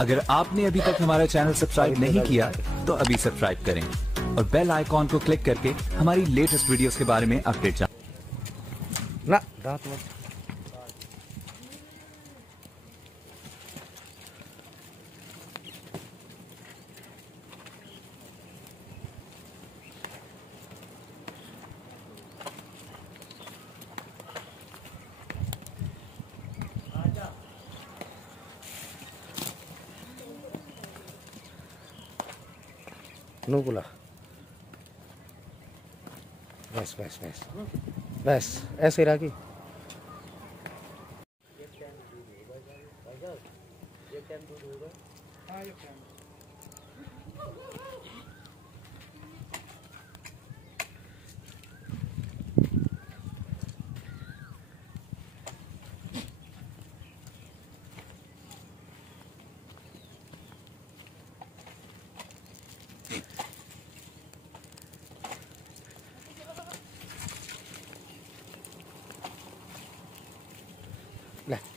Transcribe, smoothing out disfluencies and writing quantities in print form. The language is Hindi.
अगर आपने अभी तक हमारा चैनल सब्सक्राइब नहीं किया तो अभी सब्सक्राइब करें और बेल आइकॉन को क्लिक करके हमारी लेटेस्ट वीडियोस के बारे में अपडेट जानें। ना दांत मत नूपुला बस बस बस बस ऐसे राखी ले